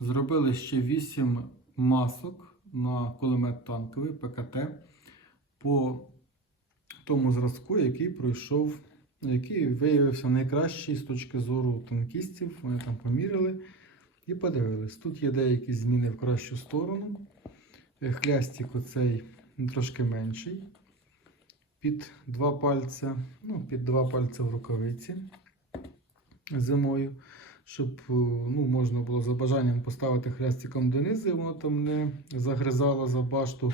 Зробили ще 8 масок на кулемет танковий ПКТ по тому зразку, який пройшов, який виявився найкращий з точки зору танкістів. Вони там поміряли і подивились. Тут є деякі зміни в кращу сторону. Е, Хлястик оцей трошки менший. Під два пальця, ну, під два пальця в рукавиці зимою щоб е, ну, можна було за бажанням поставити хрестиком донизу, і воно там не загризало за башту,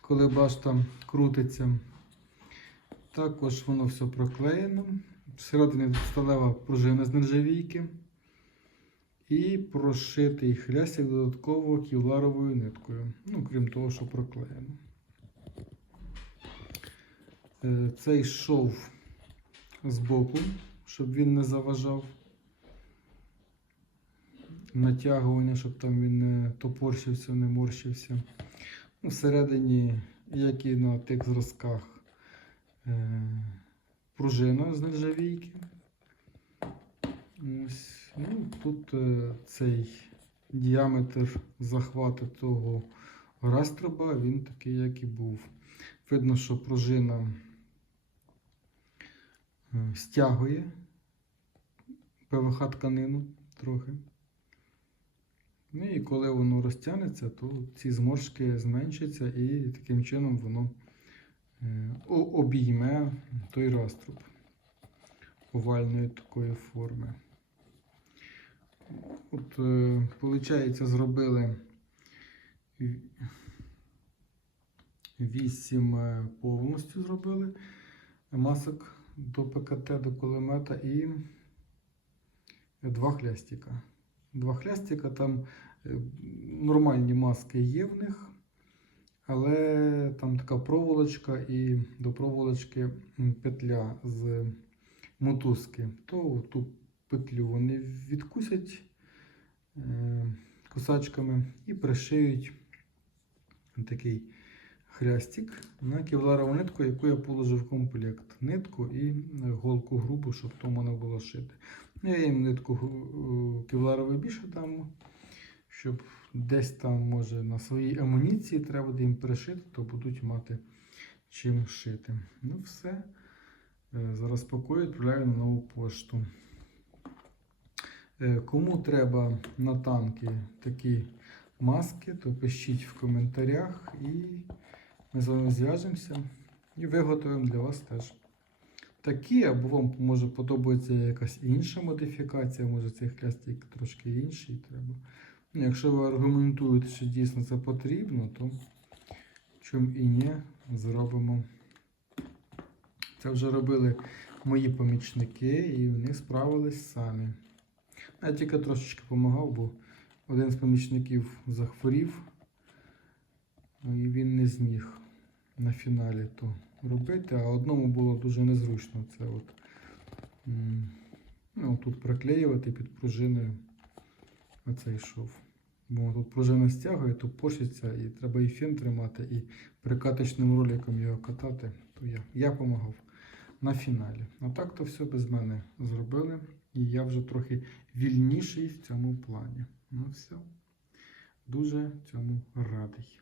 коли башта крутиться. Також воно все проклеєно. Всередині сталева пружина з нержавійки. І прошитий хрестик додатково ківларовою ниткою. Ну, крім того, що проклеєно. Е, Цей шов з боку, щоб він не заважав натягування, щоб там він не топорщився, не морщився. Ну, всередині, як і на тих зразках, е, пружина з нержавійки. Ось. Ну, тут е, цей діаметр захвату того растроба, він такий, як і був. Видно, що пружина е, стягує ПВХ тканину трохи. Ну і коли воно розтягнеться, то ці зморшки зменшаться і таким чином воно е, обійме той раструб овальної такої форми. От, е, виходить, зробили 8 повністю зробили масок до ПКТ, до кулемета і два хлястика. Два хлястика, там е, нормальні маски є в них, але там така проволочка і до проволочки петля з мотузки. То ту петлю вони відкусять е, кусачками і пришиють такий хрястик на кевларову нитку, яку я положив в комплект. Нитку і е, голку грубу, щоб то можна було шити. Ну, Я їм нитку е, кевларову більше дам, щоб десь там, може, на своїй амуніції треба буде їм перешити, то будуть мати чим шити. Ну, все. Е, Зараз пакую, відправляю на нову пошту. Е, Кому треба на танки такі маски, то пишіть в коментарях і ми з вами зв'яжемося і виготовимо для вас теж такі, або вам може подобається якась інша модифікація, може цей хлястик трошки інший треба. Ну, Якщо ви аргументуєте, що дійсно це потрібно, то чому і ні, зробимо. Це вже робили мої помічники, і вони справились самі. Я тільки трошечки допомагав, бо один з помічників захворів, ну, і він не зміг на фіналі то робити, а одному було дуже незручно це от, ну, тут приклеювати під пружиною оцей шов. Бо тут пружина стягує, то пошиться, і треба і фен тримати, і прикаточним роликом його катати, то я, я допомагав на фіналі. А так то все без мене зробили. І я вже трохи вільніший в цьому плані. Ну все. Дуже цьому радий.